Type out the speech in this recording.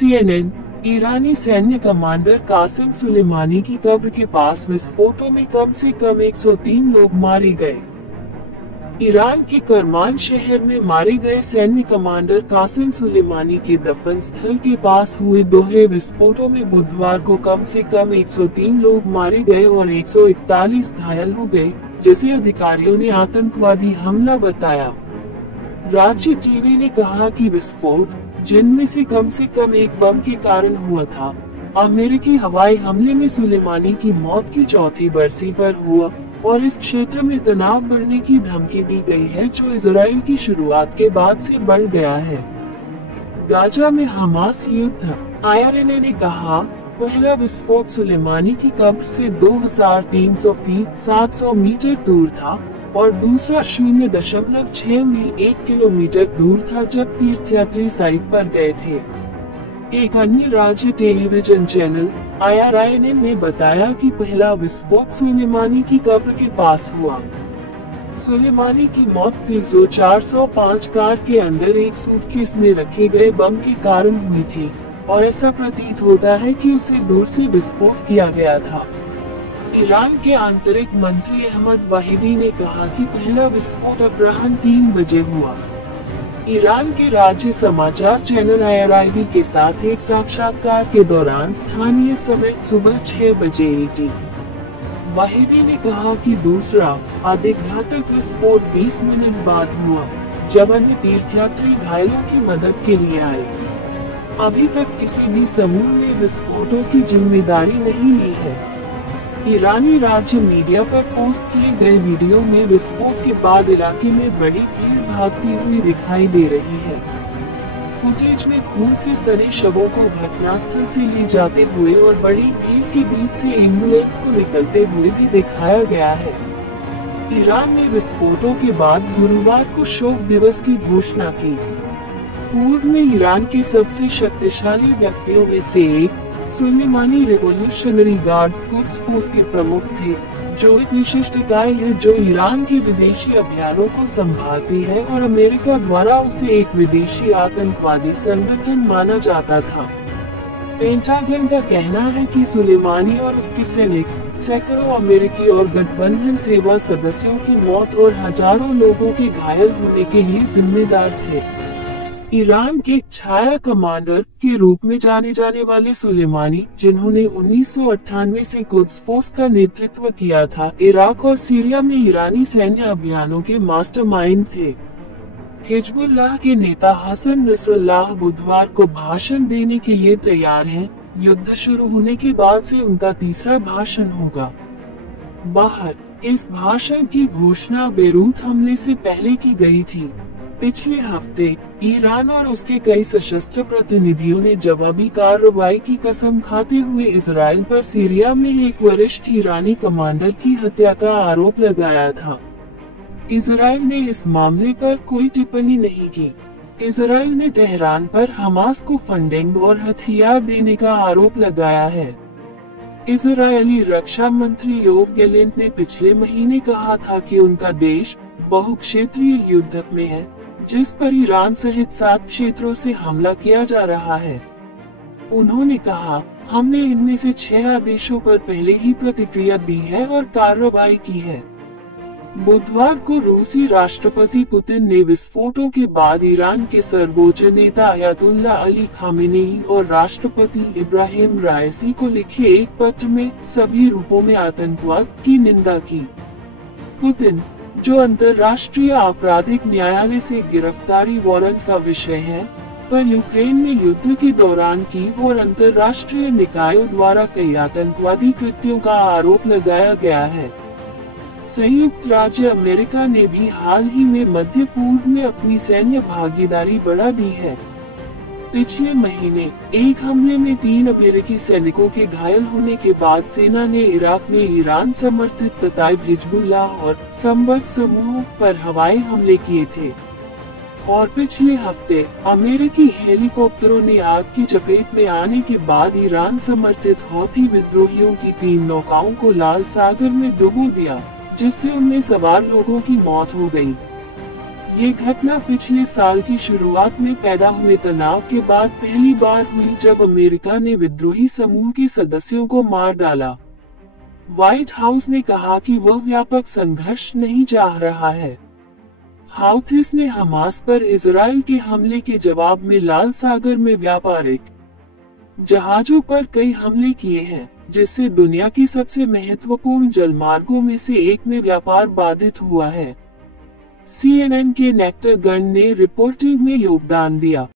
CNN, ईरानी सैन्य commander Qasim Sulemani की कब्र के पास विस्फोटों में कम से कम 103 लोग मारे गए। ईरान के करमान शहर में मारे गए सैन्य कमांडर कासिम सुलेमानी के दफन स्थल के पास हुए दोहरे विस्फोटों में बुधवार को कम से कम 103 लोग मारे गए और 141 घायल हो गए, जिसे अधिकारियों ने आतंकवादी हमला बताया। राज्य टीवी ने कहा कि विस्फोट, जिनमें से कम एक बम के कारण हुआ था, अमेरिकी हवाई हमले में सुलेमानी की मौत की चौथी बरसी पर हुआ और इस क्षेत्र में तनाव बढ़ने की धमकी दी गई है, जो इजराइल की शुरुआत के बाद से बढ़ गया है। गाजा में हमास युद्ध, IRNA ने कहा, पहला विस्फोट सुलेमानी की कब्र से 2300 फीट 700 मीटर दूर था और दूसरा 0.6 मील 1 किलोमीटर दूर था जब तीर्थयात्री साइट पर गए थे। एक अन्य राज्य टेलीविजन चैनल IRNA ने बताया कि पहला विस्फोट सुलेमानी की कब्र के पास हुआ। सुलेमानी की मौत पिज़ो 405 कार के अंदर एक सूटकेस में रखे गए बम के कारण हुई थी और ऐसा प्रतीत होता है कि उसे दूर से विस्फोट किया गया था। ईरान के आंतरिक मंत्री अहमद वाहिदी ने कहा कि पहला विस्फोट अपराह्न 3 बजे हुआ। ईरान के राज्य समाचार चैनल IRIB के साथ एक साक्षात्कार के दौरान स्थानीय समय सुबह 6 बजे ET, वाहिदी ने कहा कि दूसरा अधिक घातक विस्फोट 20 मिनट बाद हुआ, जब अन्य तीर्थयात्री घायलों की मदद के लिए आए। अभी तक किसी भी समूह ने विस्फोटों की जिम्मेदारी नहीं ली है। ईरानी राज्य मीडिया पर पोस्ट किए गए वीडियो में विस्फोट के बाद इलाके में बड़ी भीड़ भागती हुई दिखाई दे रही है। फुटेज में खून से सने शवों को घटनास्थल से ले जाते हुए और बड़ी भीड़ के बीच से एम्बुलेंस को निकलते हुए भी दिखाया गया है। ईरान ने विस्फोटों के बाद गुरुवार को शोक दिवस की घोषणा की। पूर्व में ईरान के सबसे शक्तिशाली व्यक्तियों में से एक, Sulemani revolutionary guards Quds force के प्रमुख थे, जो एक विशिष्ट इकाई है जो ईरान के विदेशी अभियानों को संभालती है और अमेरिका द्वारा उसे एक विदेशी आतंकवादी संगठन माना जाता था। पेंटागन का कहना है कि सुलेमानी और उसके सैनिक सैकड़ों अमेरिकी और गठबंधन सेवा सदस्यों की मौत और हजारों लोगों के घायल होने के लिए जिम्मेदार थे। ईरान के छाया कमांडर के रूप में जाने जाने वाले सुलेमानी, जिन्होंने 1998 से कुद्स फोर्स का नेतृत्व किया था, इराक और सीरिया में ईरानी सैन्य अभियानों के मास्टरमाइंड थे। हिजबुल्लाह के नेता हसन नसरुल्लाह बुधवार को भाषण देने के लिए तैयार हैं। युद्ध शुरू होने के बाद से उनका तीसरा भाषण होगा। बाहर, इस भाषण की घोषणा बेरूत हमले से पहले की गई थी। पिछले हफ्ते ईरान और उसके कई सशस्त्र प्रतिनिधियों ने जवाबी कार्रवाई की कसम खाते हुए इजराइल पर सीरिया में एक वरिष्ठ ईरानी कमांडर की हत्या का आरोप लगाया था। इजराइल ने इस मामले पर कोई टिप्पणी नहीं की। इजराइल ने तेहरान पर हमास को फंडिंग और हथियार देने का आरोप लगाया है। इजरायली रक्षा मंत्री योव गैलेंट ने पिछले महीने कहा था कि उनका देश बहुक्षेत्रीय युद्ध में है, जिस पर ईरान सहित 7 क्षेत्रों से हमला किया जा रहा है। उन्होंने कहा, हमने इनमें से 6 आदेशों पर पहले ही प्रतिक्रिया दी है और कार्रवाई की है। बुधवार को रूसी राष्ट्रपति पुतिन ने विस्फोटों के बाद ईरान के सर्वोच्च नेता अयातुल्ला अली खामेनेई और राष्ट्रपति इब्राहिम राइसी को लिखे एक पत्र में सभी रूपों में आतंकवाद की निंदा की। पुतिन, जो अंतर्राष्ट्रीय आपराधिक न्यायालय से गिरफ्तारी वारंट का विषय है, पर यूक्रेन में युद्ध के दौरान कीव और अंतर्राष्ट्रीय निकायों द्वारा कई आतंकवादी कृत्यों का आरोप लगाया गया है। संयुक्त राज्य अमेरिका ने भी हाल ही में मध्य पूर्व में अपनी सैन्य भागीदारी बढ़ा दी है। पिछले महीने एक हमले में 3 अमेरिकी सैनिकों के घायल होने के बाद सेना ने इराक में ईरान समर्थित कताइब हिजबुल्लाह और संबद्ध समूहों पर हवाई हमले किए थे। और पिछले हफ्ते अमेरिकी हेलीकॉप्टरों ने आग की चपेट में आने के बाद ईरान समर्थित हौथी विद्रोहियों की 3 नौकाओं को लाल सागर में डुबो दिया, जिससे उनमें सवार लोगों की मौत हो गई। ये घटना पिछले साल की शुरुआत में पैदा हुए तनाव के बाद पहली बार हुई जब अमेरिका ने विद्रोही समूह के सदस्यों को मार डाला। व्हाइट हाउस ने कहा कि वह व्यापक संघर्ष नहीं चाह रहा है। हाउथीस ने हमास पर इजराइल के हमले के जवाब में लाल सागर में व्यापारिक जहाजों पर कई हमले किए हैं, जिससे दुनिया की सबसे महत्वपूर्ण जलमार्गों में से एक में व्यापार बाधित हुआ है। CNN के नेक्टर गण ने रिपोर्टिंग में योगदान दिया।